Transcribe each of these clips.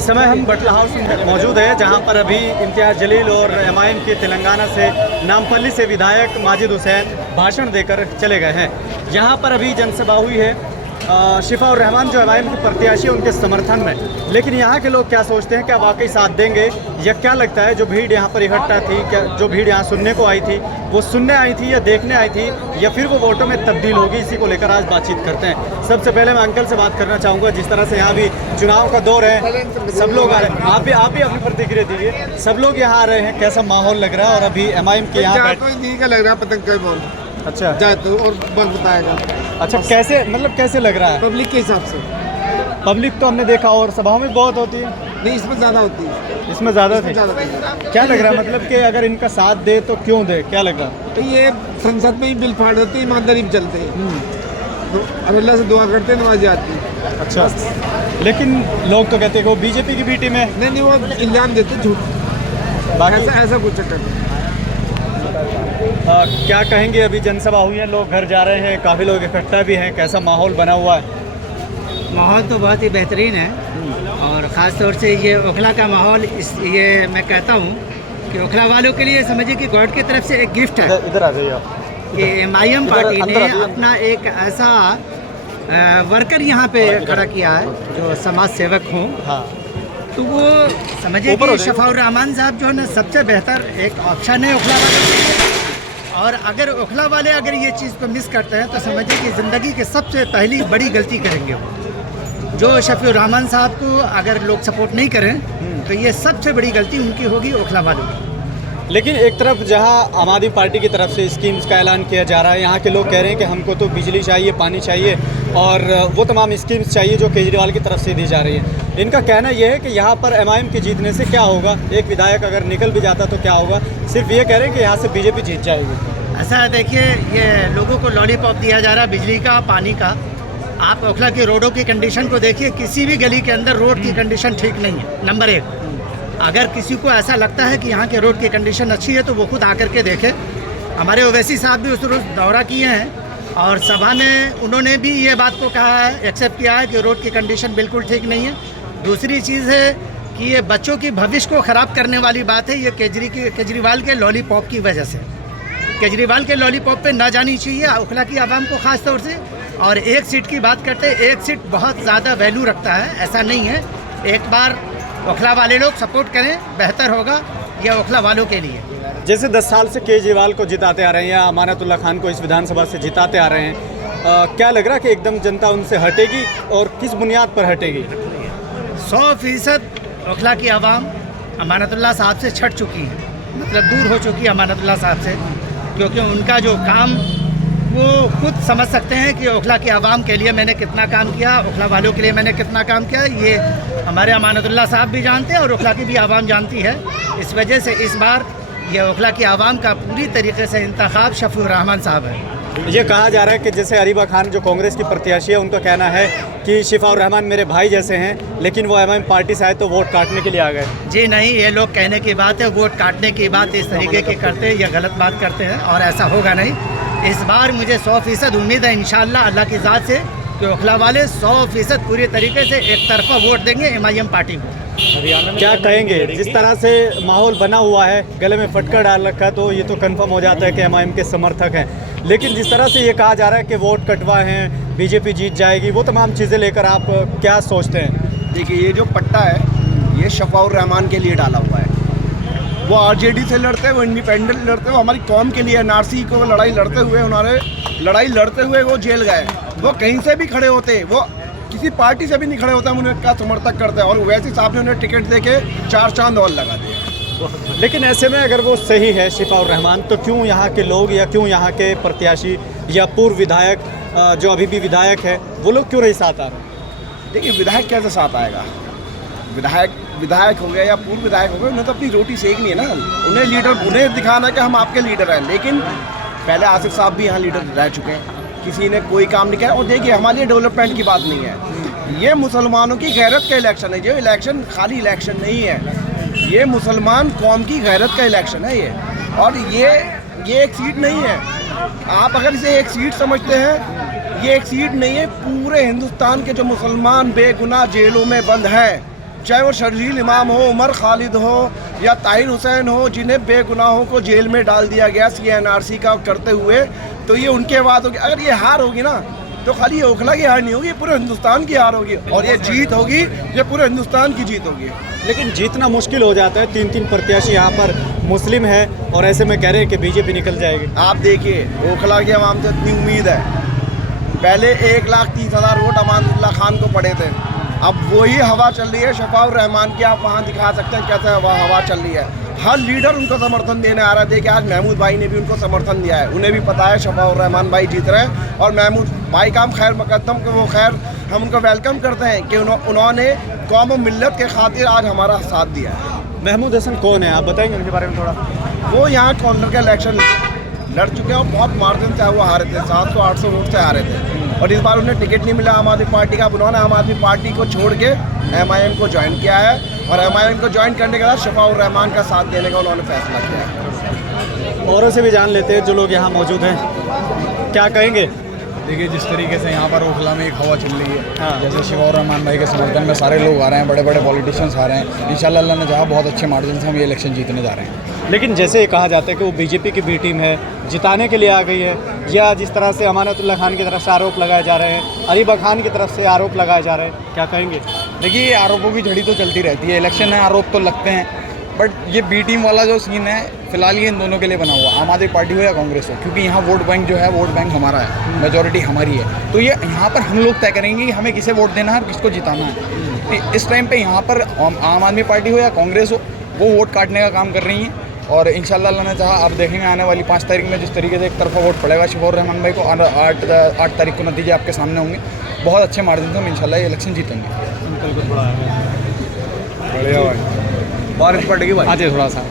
इस समय हम बटला हाउस में मौजूद है, जहां पर अभी इम्तियाज़ जलील और एमआईएम के तेलंगाना से नामपल्ली से विधायक माजिद हुसैन भाषण देकर चले गए हैं। यहां पर अभी जनसभा हुई है शिफा उर रहमान जो एमआईएम के प्रत्याशी है उनके समर्थन में। लेकिन यहाँ के लोग क्या सोचते हैं, क्या वाकई साथ देंगे, या क्या लगता है जो भीड़ यहाँ पर इकट्ठा थी, क्या जो भीड़ यहाँ सुनने को आई थी वो सुनने आई थी या देखने आई थी, या फिर वो वोटों में तब्दील होगी? इसी को लेकर आज बातचीत करते हैं। सबसे पहले मैं अंकल से बात करना चाहूँगा। जिस तरह से यहाँ भी चुनाव का दौर है, सब लोग आ रहे हैं, आप भी अपनी प्रतिक्रिया दीजिए। सब लोग यहाँ आ रहे हैं, कैसा माहौल लग रहा है? और अभी एमआईएम के यहाँ लग रहा है पतंग बोल अच्छा जाए तो और बल बताएगा। अच्छा, कैसे मतलब कैसे लग रहा है पब्लिक के हिसाब से? पब्लिक तो हमने देखा और सभाओं में बहुत होती है। नहीं, इसमें ज़्यादा होती है। इसमें ज़्यादा थी। ज़्यादा क्या लग रहा है मतलब कि अगर इनका साथ दे तो क्यों दे, क्या लग रहा है? तो ये संसद में ही बिल फाड़ देते हैं, ईमानदारी में चलते हैं, तो अल्लाह से दुआ करते हैं, नमाज आती है। अच्छा, लेकिन लोग तो कहते हैं वो बीजेपी की भी टीम है। नहीं, वो इल्जाम देते झूठ, ऐसा कुछ चक्कर। क्या कहेंगे? अभी जनसभा हुई है, लोग घर जा रहे हैं, काफ़ी लोग इकट्ठा भी हैं, कैसा माहौल बना हुआ है? माहौल तो बहुत ही बेहतरीन है, और ख़ास तौर से ये ओखला का माहौल, ये मैं कहता हूँ कि ओखला वालों के लिए समझिए कि गॉड की तरफ से एक गिफ्ट है। इधर आ जाइए आप। कि एमआईएम पार्टी ने अपना एक ऐसा वर्कर यहाँ पे खड़ा किया है जो समाज सेवक हों। हाँ, तो वो समझिए कि शफा उर रहमान साहब जो है ना, सबसे बेहतर एक ऑप्शन है ओखला वाले। और अगर ओखला वाले अगर ये चीज़ को मिस करते हैं तो समझिए कि ज़िंदगी की सबसे पहली बड़ी गलती करेंगे वो। जो शफी उर रहमान साहब को अगर लोग सपोर्ट नहीं करें तो ये सबसे बड़ी गलती उनकी होगी, ओखला वालों की। लेकिन एक तरफ जहां आम आदमी पार्टी की तरफ से स्कीम्स का ऐलान किया जा रहा है, यहाँ के लोग कह रहे हैं कि हमको तो बिजली चाहिए, पानी चाहिए और वो तमाम स्कीम्स चाहिए जो केजरीवाल की तरफ से दी जा रही है। इनका कहना यह है कि यहाँ पर एमआईएम के जीतने से क्या होगा, एक विधायक अगर निकल भी जाता तो क्या होगा, सिर्फ ये कह रहे हैं कि यहाँ से बीजेपी जीत जाएगी। ऐसा देखिए, ये लोगों को लॉलीपॉप दिया जा रहा है बिजली का, पानी का। आप ओखला की रोडों की कंडीशन को देखिए, किसी भी गली के अंदर रोड की कंडीशन ठीक नहीं है। नंबर 1, अगर किसी को ऐसा लगता है कि यहाँ के रोड की कंडीशन अच्छी है तो वो खुद आकर के देखे। हमारे ओवैसी साहब भी उस रोज़ दौरा किए हैं और सभा में उन्होंने भी ये बात को कहा है, एक्सेप्ट किया है कि रोड की कंडीशन बिल्कुल ठीक नहीं है। दूसरी चीज़ है कि ये बच्चों की भविष्य को ख़राब करने वाली बात है, ये केजरीवाल के लॉलीपॉप की वजह से। केजरीवाल के लॉलीपॉप पे ना जानी चाहिए ओखला की आवाम को ख़ास तौर से। और एक सीट की बात करते हैं, एक सीट बहुत ज़्यादा वैल्यू रखता है, ऐसा नहीं है। एक बार ओखला वाले लोग सपोर्ट करें, बेहतर होगा यह ओखला वालों के लिए। जैसे 10 साल से केजरीवाल को जिताते आ रहे हैं या अमानतुल्लाह खान को इस विधानसभा से जिताते आ रहे हैं, क्या लग रहा है कि एकदम जनता उनसे हटेगी और किस बुनियाद पर हटेगी? 100% ओखला की आवाम अमानतुल्लाह साहब से छट चुकी है, मतलब दूर हो चुकी है अमानतुल्लाह साहब से, क्योंकि उनका जो काम वो खुद समझ सकते हैं कि ओखला की आवाम के लिए मैंने कितना काम किया, ओखला वालों के लिए मैंने कितना काम किया। ये हमारे अमानतुल्लाह साहब भी जानते हैं और ओखला की भी आवाम जानती है। इस वजह से इस बार ये ओखला की आवाम का पूरी तरीके से इंतखाब शफी उर रहमान साहब है। ये कहा जा रहा है कि जैसे अरीबा खान जो कांग्रेस की प्रत्याशी है, उनका कहना है कि शिफा उर रहमान मेरे भाई जैसे हैं, लेकिन वो एमआईएम पार्टी से आए तो वोट काटने के लिए आ गए। जी नहीं, ये लोग कहने की बात है, वोट काटने की बात इस तरीके की करते हैं, ये गलत बात करते हैं और ऐसा होगा नहीं। इस बार मुझे 100% उम्मीद है इंशाअल्लाह अल्लाह की ज़ात से कि ओखला वाले 100% पूरी तरीके से एक तरफा वोट देंगे एमआईएम पार्टी को। क्या कहेंगे, जिस तरह से माहौल बना हुआ है, गले में फटका डाल रखा है, तो ये तो कंफर्म हो जाता है कि एमआईएम के समर्थक हैं। लेकिन जिस तरह से ये कहा जा रहा है कि वोट कटवा हैं, बीजेपी जीत जाएगी, वो तमाम चीज़ें लेकर आप क्या सोचते हैं? देखिए, ये जो पट्टा है ये शफा उर रहमान के लिए डाला हुआ है। वो आरजेडी से लड़ते हैं, वो इंडिपेंडेंट लड़ते हैं, वो हमारी कौम के लिए एनआरसी को लड़ाई लड़ते हुए वो जेल गए। वो कहीं से भी खड़े होते, वो किसी पार्टी से भी नहीं खड़े होते, हम उनका समर्थक करते हैं और वैसे साहब ने उन्हें टिकट देके 4 चांद और लगा दिए। लेकिन ऐसे में अगर वो सही है शिफा उर रहमान, तो क्यों यहाँ के लोग या क्यों यहाँ के प्रत्याशी या पूर्व विधायक जो अभी भी विधायक है, वो लोग क्यों नहीं साथ आ रहे? देखिए, विधायक कैसे साथ आएगा? विधायक हो गया या पूर्व विधायक हो गए, उन्हें तो अपनी रोटी सेकनी है ना। उन्हें लीडर, उन्हें दिखाना है कि हम आपके लीडर हैं। लेकिन पहले आसिफ साहब भी यहाँ लीडर रह चुके हैं, किसी ने कोई काम नहीं किया। और देखिए, हमारे लिए डेवलपमेंट की बात नहीं है, ये मुसलमानों की गैरत का इलेक्शन है। ये इलेक्शन खाली इलेक्शन नहीं है, ये मुसलमान कौम की गैरत का इलेक्शन है ये। और ये एक सीट नहीं है। आप अगर इसे एक सीट समझते हैं, ये एक सीट नहीं है। पूरे हिंदुस्तान के जो मुसलमान बेगुनाह जेलों में बंद हैं, चाहे वो शर्जील इमाम हो, उमर खालिद हो या ताहिर हुसैन हो, जिन्हें बेगुनाहों को जेल में डाल दिया गया CNRC का करते हुए, तो ये उनके बाद होगी। अगर ये हार होगी ना, तो खाली ये ओखला की हार नहीं होगी, पूरे हिंदुस्तान की हार होगी, और ये जीत होगी, ये पूरे हिंदुस्तान की जीत होगी। लेकिन जीतना मुश्किल हो जाता है, 3-3 प्रत्याशी यहाँ पर मुस्लिम है, और ऐसे में कह रहे हैं कि बीजेपी निकल जाएगी। आप देखिए, ओखला की आवाम से इतनी उम्मीद है, पहले 1,30,000 वोट अमानुल्लाह खान को पड़े थे, अब वही हवा चल रही है शफाउर रहमान की। आप वहाँ दिखा सकते हैं कैसे हवा चल रही है, हर लीडर उनको समर्थन देने आ रहा है। देखिए आज महमूद भाई ने भी उनको समर्थन दिया है, उन्हें भी पता है शफाउर रहमान भाई जीत रहे हैं, और महमूद भाई का हम खैर मुकद्दम को वो खैर हम उनको वेलकम करते हैं कि उन्होंने कौम और मिल्लत के खातिर आज हमारा साथ दिया है। महमूद हसन कौन है, आप बताएंगे उनके बारे में थोड़ा? वो यहाँ कॉर्नर का इलेक्शन लड़ चुके हैं और बहुत मार्जिन से वो हारे थे, 700-800 वोट से हारे थे, और इस बार उन्हें टिकट नहीं मिला आम आदमी पार्टी का। उन्होंने आम आदमी पार्टी को छोड़ के MIM को ज्वाइन किया है, और MIM को ज्वाइन करने के बाद शफाउर रहमान का साथ देने का उन्होंने फैसला किया है। औरों से भी जान लेते हैं जो लोग यहाँ मौजूद हैं, क्या कहेंगे? देखिए जिस तरीके से यहाँ पर ओखला में एक हवा चल रही है, हाँ। जैसे शफाउर रहमान भाई के समर्थन में सारे लोग आ रहे हैं, बड़े बड़े पॉलिटिशियंस आ रहे हैं, इंशाल्लाह अल्लाह ने चाहा बहुत अच्छे मार्जिन से हम ये इलेक्शन जीतने जा रहे हैं। लेकिन जैसे कहा जाता है कि वो बीजेपी की बी टीम है, जिताने के लिए आ गई है, या जिस तरह से अमानतुल्लाह खान की तरफ से आरोप लगाए जा रहे हैं, अलीबा खान की तरफ से आरोप लगाए जा रहे हैं, क्या कहेंगे? देखिए ये आरोपों की झड़ी तो चलती रहती है, इलेक्शन है, आरोप तो लगते हैं, बट ये बी टीम वाला जो सीन है फिलहाल ये इन दोनों के लिए बना हुआ, आम आदमी पार्टी हो या कांग्रेस हो, क्योंकि यहाँ वोट बैंक जो है, वोट बैंक हमारा है, मेजॉरिटी हमारी है, तो ये यहाँ पर हम लोग तय करेंगे कि हमें किसे वोट देना है और किसको जिताना है। इस टाइम पे यहाँ पर आम आदमी पार्टी हो या कांग्रेस हो, वो वोट काटने का काम कर रही हैं, और इंशाल्लाह अल्लाह ने चाहा आप देखेंगे आने वाली 5 तारीख में जिस तरीके से एक तरफा वोट पड़ेगा शफाउर रहमान भाई को, 8 तारीख को नतीजे आपके सामने होंगे, बहुत अच्छे मार्जिन से हम इंशाल्लाह ये इलेक्शन जीतेंगे। बढ़िया भाई, बारिश पड़ गई भाई। आज थोड़ा सा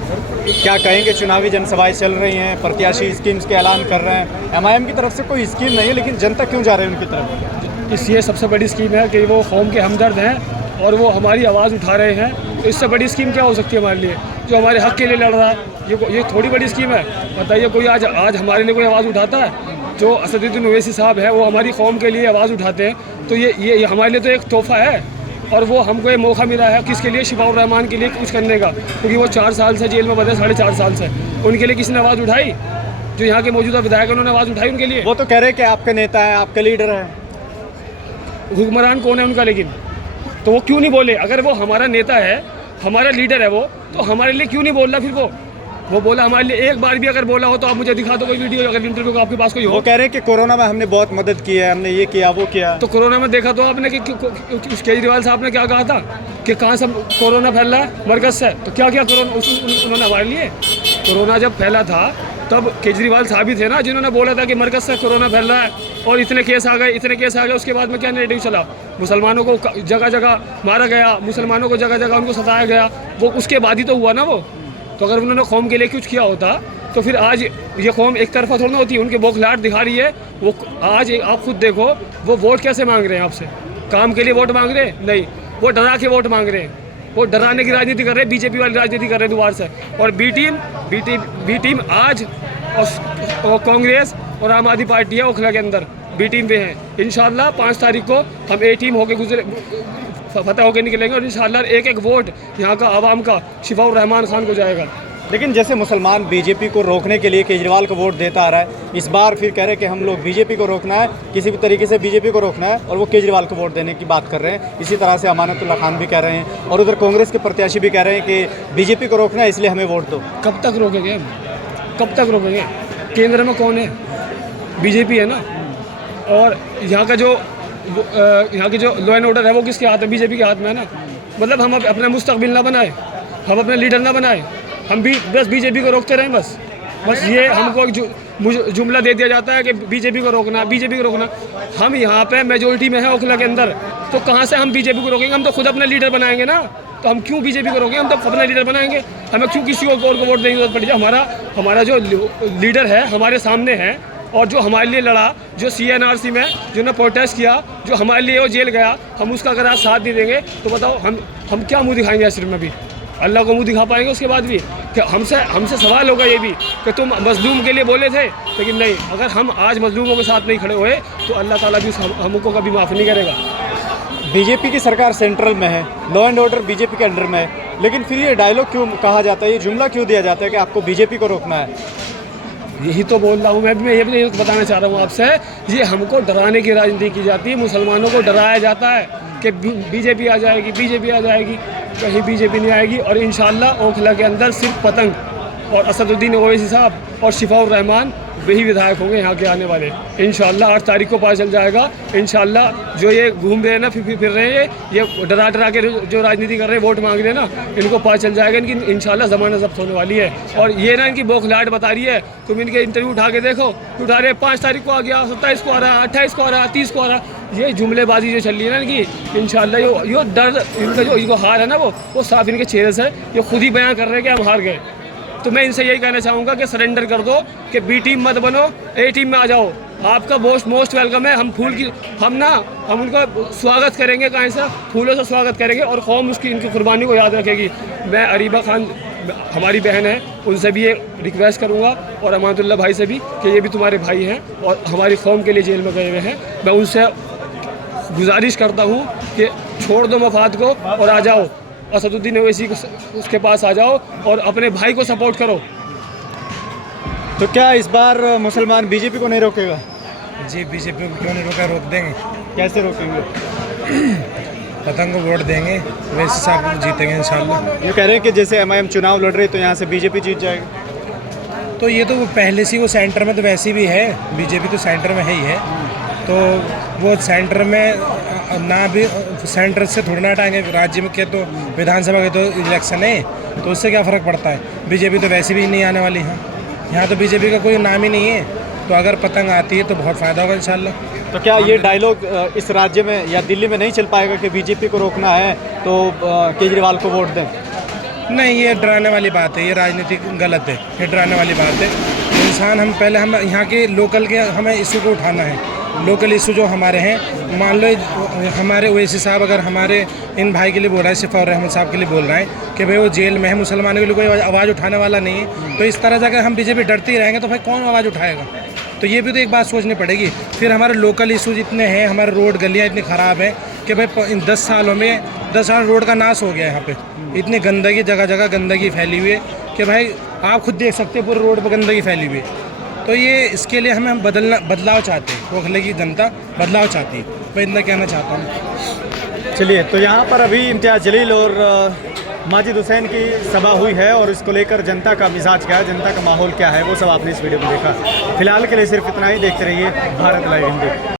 क्या कहेंगे? चुनावी जनसभाएं चल रही हैं, प्रत्याशी स्कीम्स के ऐलान कर रहे हैं, MIM की तरफ से कोई स्कीम नहीं है, लेकिन जनता क्यों जा रही है उनकी तरफ? ये सबसे बड़ी स्कीम है कि वो कौम के हमदर्द हैं और वो हमारी आवाज़ उठा रहे हैं, तो इससे बड़ी स्कीम क्या हो सकती है हमारे लिए, जो हमारे हक़ के लिए लड़ रहा है। ये थोड़ी बड़ी स्कीम है। बताइए कोई आज हमारे लिए कोई आवाज़ उठाता है? जो असदुद्दीन ओवैसी साहब है वो हमारी कौम के लिए आवाज़ उठाते हैं, तो ये हमारे लिए तो एक तोहफ़ा है, और वो हमको ये मौका मिला है किसके लिए, शफाउर रहमान के लिए कुछ करने का, क्योंकि वो 4 साल से जेल में बंधे, 4.5 साल से, उनके लिए किसने आवाज़ उठाई? जो यहाँ के मौजूदा विधायक उन्होंने आवाज़ उठाई उनके लिए। वो तो कह रहे हैं कि आपके नेता है, आपके लीडर है, हुक्मरान कौन है उनका, लेकिन तो वो क्यों नहीं बोले? अगर वो हमारा नेता है, हमारा लीडर है वो, तो हमारे लिए क्यों नहीं बोल रहा? फिर वो बोला हमारे लिए, एक बार भी अगर बोला हो तो आप मुझे दिखा दो कोई वीडियो, अगर इंटरव्यू का आपके पास कोई हो। वो कह रहे हैं कि कोरोना में हमने बहुत मदद की है, हमने ये किया वो किया। तो कोरोना में देखा तो आपने कि केजरीवाल साहब ने क्या कहा था कि कहाँ से कोरोना फैल रहा है, मरकज से, तो क्या क्या कोरोना उन्होंने हमारे लिए, कोरोना जब फैला था तब केजरीवाल साहब ही थे ना जिन्होंने बोला था कि मरकज से कोरोना फैल रहा है, और इतने केस आ गए, उसके बाद में क्या नेगेटिव चला, मुसलमानों को जगह जगह मारा गया, मुसलमानों को जगह जगह उनको सताया गया, वो उसके बाद ही तो हुआ ना वो। तो अगर उन्होंने कौम के लिए कुछ किया होता तो फिर आज ये कौम एक तरफा थोड़ा ना होती है, उनकी बौखलाहट दिखा रही है। वो आज आप खुद देखो वो वोट कैसे मांग रहे हैं आपसे, काम के लिए वोट मांग रहे हैं? नहीं, वो डरा के वोट मांग रहे हैं, वो डराने की राजनीति कर रहे हैं, बीजेपी वाली राजनीति कर रहे हैं दोबारा से। और बी टीम आज और कांग्रेस और आम आदमी पार्टी है ओखला के अंदर बी टीम पे है। इंशाल्लाह 5 तारीख को हम A टीम होके फतह होकर निकलेंगे, और इंशाल्लाह एक वोट यहाँ का आवाम का शफाउर रहमान खान को जाएगा। लेकिन जैसे मुसलमान बीजेपी को रोकने के लिए केजरीवाल को वोट देता आ रहा है, इस बार फिर कह रहे हैं कि हम लोग बीजेपी को रोकना है, किसी भी तरीके से बीजेपी को रोकना है, और वो केजरीवाल को वोट देने की बात कर रहे हैं। इसी तरह से अमानतुल्लाह खान भी कह रहे हैं, और उधर कांग्रेस के प्रत्याशी भी कह रहे हैं कि बीजेपी को रोकना है, इसलिए हमें वोट दो। कब तक रोकेंगे हम? कब तक रोकेंगे? केंद्र में कौन है? बीजेपी है ना। और यहाँ की जो लॉ एंड ऑर्डर है वो किसके हाथ है? बीजेपी के हाथ में है ना। मतलब हम अपना मुस्तकबिल ना बनाए, हम अपने लीडर ना बनाए, हम भी बस बीजेपी को रोकते रहें। बस ये हमको जुमला दे दिया जाता है कि बीजेपी को रोकना, बीजेपी को रोकना। हम यहाँ पे मेजोरिटी में है ओखला के अंदर, तो कहाँ से हम बीजेपी को रोकेंगे? हम तो खुद अपना लीडर बनाएंगे ना, तो हम क्यों बीजेपी को रोकेंगे? हम तो अपना लीडर बनाएंगे, हमें क्यों किसी और को वोट देने की जरूरत पड़ी? हमारा जो लीडर है हमारे सामने है, और जो हमारे लिए लड़ा, जो CNRC में जिन्होंने प्रोटेस्ट किया, जो हमारे लिए वो जेल गया, हम उसका अगर आज साथ नहीं देंगे तो बताओ हम क्या मुंह दिखाएंगे? असर में भी अल्लाह को मुंह दिखा पाएंगे उसके बाद भी? कि हमसे सवाल होगा ये भी कि तुम मजलूम के लिए बोले थे, लेकिन नहीं, अगर हम आज मजलूमों के साथ नहीं खड़े हुए तो अल्लाह ताला भी हमको कभी माफ़ नहीं करेगा। बीजेपी की सरकार सेंट्रल में है, लॉ एंड ऑर्डर बीजेपी के अंडर में है, लेकिन फिर ये डायलॉग क्यों कहा जाता है, ये जुमला क्यों दिया जाता है कि आपको बीजेपी को रोकना है? यही तो बोल रहा हूँ मैं ये भी बताना चाह रहा हूँ आपसे, ये हमको डराने की राजनीति की जाती है, मुसलमानों को डराया जाता है कि बीजेपी आ जाएगी, बीजेपी आ जाएगी। कहीं बीजेपी नहीं आएगी और इंशाल्लाह ओखला के अंदर सिर्फ पतंग और असदुद्दीन ओवैसी साहब और शिफाउर रहमान वही विधायक होंगे यहाँ के आने वाले। इंशाल्लाह 8 तारीख को पता चल जाएगा। इंशाल्लाह जो ये घूम रहे हैं ना, फिर रहे हैं, ये डरा के जो राजनीति कर रहे हैं, वोट मांग रहे हैं ना, इनको पता चल जाएगा इनकी इंशाल्लाह ज़माना जब्त होने वाली है। और ये ना इनकी बौखलाहट बता रही है, तुम इनके इंटरव्यू उठा के देखो, उठा रहे 5 तारीख को आ गया, 27 को आ रहा, 28 को आ रहा, 30 को आ रहा, ये जुमलेबाजी जो चल रही है ना इनकी, इंशाल्लाह यो डर इनका जो हार है ना वो साफ इनके चेहरे से ये खुद ही बयान कर रहे हैं कि हम हार गए। तो मैं इनसे यही कहना चाहूँगा कि सरेंडर कर दो, कि बी टीम मत बनो, ए टीम में आ जाओ। आपका मोस्ट वेलकम है। हम उनका स्वागत करेंगे, कहाँ से फूलों से स्वागत करेंगे और कौम उसकी इनकी कुर्बानी को याद रखेगी। मैं अरीबा खान हमारी बहन है, उनसे भी ये रिक्वेस्ट करूँगा और अमानुल्लाह भाई से भी कि ये भी तुम्हारे भाई हैं और हमारी कौम के लिए जेल में गए हुए हैं। मैं उनसे गुजारिश करता हूँ कि छोड़ दो मफाद को और आ जाओ, असदुद्दीन ओवैसी उसके पास आ जाओ और अपने भाई को सपोर्ट करो। तो क्या इस बार मुसलमान बीजेपी को नहीं रोकेगा? जी, बीजेपी को क्यों नहीं रोका, रोक देंगे। कैसे रोकेंगे? पतंग को वोट देंगे, वैसे साहब जीतेंगे इंशाल्लाह। ये कह रहे हैं कि जैसे एमआईएम चुनाव लड़ रही है तो यहाँ से बीजेपी जीत जाएगी। तो ये तो वो पहले से वो सेंटर में तो वैसे भी है, बीजेपी तो सेंटर में है ही है, तो वो सेंटर में ना भी सेंटर से थोड़ी ना हटाएंगे, राज्य में के तो विधानसभा के तो इलेक्शन है, तो उससे क्या फ़र्क पड़ता है। बीजेपी तो वैसे भी नहीं आने वाली है, यहाँ तो बीजेपी का कोई नाम ही नहीं है, तो अगर पतंग आती है तो बहुत फ़ायदा होगा इंशाल्लाह। तो क्या ये डायलॉग इस राज्य में या दिल्ली में नहीं चल पाएगा कि बीजेपी को रोकना है तो केजरीवाल को वोट दें? नहीं, ये डराने वाली बात है, ये राजनीति गलत है, ये डराने वाली बात है। इंसान हम यहाँ के लोकल के हमें इशू को उठाना है, लोकल इशू जो हमारे हैं। मान लो हमारे ओवैसी साहब अगर हमारे इन भाई के लिए बोल रहा है, शिफाउर रहमान साहब के लिए बोल रहा है कि भाई वो जेल में है, मुसलमानों के लिए कोई आवाज़ उठाने वाला नहीं है, तो इस तरह से अगर हम बीजेपी डरती रहेंगे तो भाई कौन आवाज़ उठाएगा। तो ये भी तो एक बात सोचनी पड़ेगी। फिर हमारे लोकल इशू जितने हैं, हमारे रोड गलियाँ इतनी ख़राब हैं कि भाई इन 10 सालों में 10 साल रोड का नाश हो गया है। यहाँ पे इतनी गंदगी, जगह जगह गंदगी फैली हुई है कि भाई आप खुद देख सकते हैं पूरे रोड पर गंदगी फैली हुई है। तो ये इसके लिए हम बदलाव चाहते हैं, ओखले की जनता बदलाव चाहती है, मैं इतना कहना चाहता हूँ। चलिए, तो यहाँ पर अभी इम्तियाज़ जलील और माजिद हुसैन की सभा हुई है और इसको लेकर जनता का मिजाज क्या है, जनता का माहौल क्या है, वो सब आपने इस वीडियो में देखा। फिलहाल के लिए सिर्फ इतना ही। देखते रहिए भारत लाइव हिंदी।